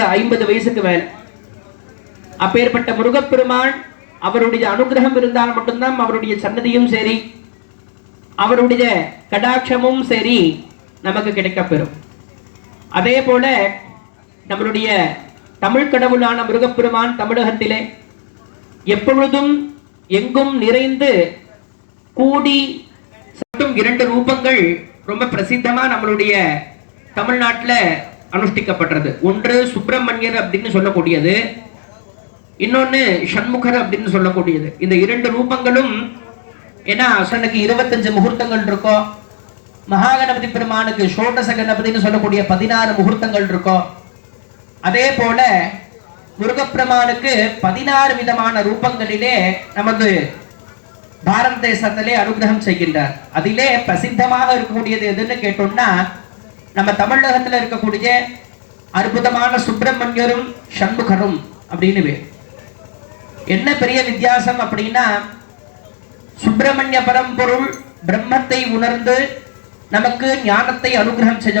ஐம்பது வயசுக்கு மேல. அப்பேற்பட்ட முருகப்பெருமான் அவருடைய அனுகிரகம் இருந்தால் மட்டும்தான் அவருடைய சன்னதியும் சரி அவருடைய கடாட்சமும் சரி நமக்கு கிடைக்கப்பெறும். அதே போல நம்மளுடைய தமிழ் கடவுளான முருகப்பெருமான் தமிழகத்திலே எப்பொழுதும் எங்கும் நிறைந்து கூடி சட்டும் இரண்டு ரூபங்கள் ரொம்ப பிரசித்தமா நம்மளுடைய தமிழ்நாட்டில் அனுஷ்டிக்கப்படுறது ஒன்று சுப்பிரமணியர் அப்படின்னு சொல்லக்கூடியது. இன்னொன்னு சண்முகர் அப்படின்னு சொல்லக்கூடியது. இந்த இரண்டு ரூபங்களும் ஏன்னா அசனுக்கு இருபத்தஞ்சு முகூர்த்தங்கள் இருக்கும் மகாகணபதி பெருமானுக்கு ஷோடச கணபதினு சொல்லக்கூடிய பதினாறு முகூர்த்தங்கள் இருக்கும் அதே போல முருகப்பெருமானுக்கு பதினாறு விதமான ரூபங்களிலே நமது பாரத தேசத்திலே அனுகிரகம் செய்கின்றார். அதிலே பிரசித்தமாக இருக்கக்கூடியது எதுன்னு கேட்டோம்னா நம்ம தமிழகத்தில் இருக்கக்கூடிய அற்புதமான சுப்பிரமணியரும் சண்முகரும் அப்படின்னு பேர். என்ன பெரிய வித்தியாசம் அப்படின்னா சுப்பிரமணிய பரம்பொருள் பிரம்மத்தை உணர்ந்து நமக்கு ஞானத்தை அனுகிரகம் செய்ய